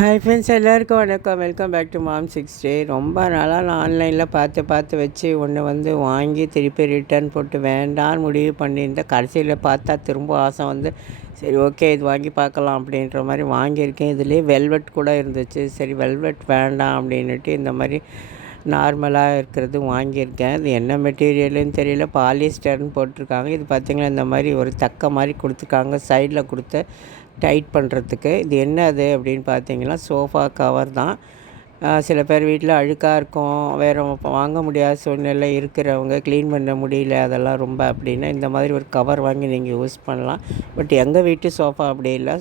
Hi friends எல்லாருக்கும் வணக்கம். Welcome back to mom six day ரொம்ப நாளாக நான் ஆன்லைனில் பார்த்து பார்த்து வச்சு ஒன்று வந்து வாங்கி திருப்பி ரிட்டர்ன் போட்டு வேண்டான்னு முடிவு பண்ணியிருந்தேன். கடைசியில் பார்த்தா திரும்ப ஆசை வந்து சரி ஓகே இது வாங்கி பார்க்கலாம் அப்படின்ற மாதிரி வாங்கியிருக்கேன். இதுலேயே வெல்வெட் கூட இருந்துச்சு. சரி வெல்வெட் வேண்டாம் அப்படின்ட்டு இந்த மாதிரி நார்மலாக இருக்கிறது வாங்கியிருக்கேன். இது என்ன மெட்டீரியலுன்னு தெரியல. பாலிஸ்டர்னு போட்டிருக்காங்க. இது பார்த்திங்கன்னா இந்த மாதிரி ஒரு தக்க மாதிரி கொடுத்துருக்காங்க. சைடில் கொடுத்து டைட் பண்ணுறதுக்கு. இது என்ன அது அப்படின்னு பார்த்தீங்கன்னா சோஃபா கவர் தான். சில பேர் வீட்டில் அழுக்காக இருக்கும். வேறு வாங்க முடியாத சூழ்நிலை இருக்கிறவங்க க்ளீன் பண்ண முடியல அதெல்லாம் ரொம்ப அப்படின்னா இந்த மாதிரி ஒரு கவர் வாங்கி நீங்கள் யூஸ் பண்ணலாம். பட் எங்கள் வீட்டு சோஃபா அப்படி இல்லை.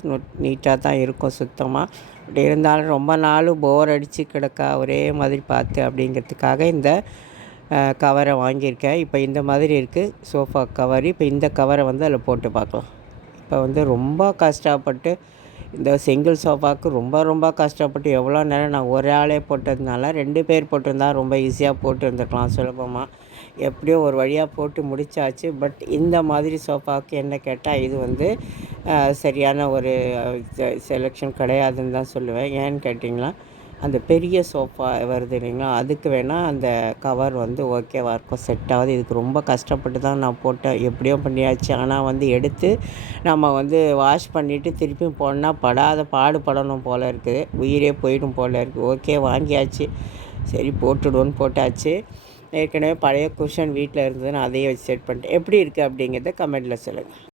நீட்டாக தான் இருக்கும் சுத்தமாக பட் இருந்தாலும் ரொம்ப நாள் போர் அடித்து கிடக்கா ஒரே மாதிரி பார்த்து அப்படிங்கிறதுக்காக இந்த கவரை வாங்கியிருக்கேன். இப்போ இந்த மாதிரி இருக்குது சோஃபா கவர். இப்போ இந்த கவரை வந்து அதில் போட்டு பார்க்கலாம். இப்போ வந்து ரொம்ப கஷ்டப்பட்டு இந்த சிங்கிள் சோஃபாவுக்கு ரொம்ப ரொம்ப கஷ்டப்பட்டு எவ்வளோ நேரம் நான் ஒரு ஆளே போட்டதுனால ரெண்டு பேர் போட்டிருந்தா ரொம்ப ஈஸியாக போட்டு இருந்துக்கலாம் சுலபமாக எப்படியோ ஒரு வழியாக போட்டு முடித்தாச்சு பட் இந்த மாதிரி சோஃபாவுக்கு என்ன கேட்டால் இது வந்து சரியான ஒரு செலெக்ஷன் கிடையாதுன்னு தான் சொல்லுவேன். ஏன்னு கேட்டிங்களா? அந்த பெரிய சோஃபா வருது இல்லைங்களா? அதுக்கு வேணால் அந்த கவர் வந்து ஓகேவாக இருக்கும். செட் ஆகுது. இதுக்கு ரொம்ப கஷ்டப்பட்டு தான் நான் போட்டேன். எப்படியோ பண்ணியாச்சு. ஆனால் வந்து எடுத்து நம்ம வந்து வாஷ் பண்ணிவிட்டு திருப்பியும் போனால் படாத பாடுபடணும் போல் இருக்குது உயிரே போயிடும் போல் இருக்குது ஓகே வாங்கியாச்சு. சரி போட்டுடுவோன்னு போட்டாச்சு. ஏற்கனவே பழைய குஷன் வீட்டில் இருந்ததுன்னு அதையே வச்சு செட் பண்ணிட்டேன். எப்படி இருக்குது அப்படிங்கிறத கமெண்ட்டில் சொல்லுங்கள்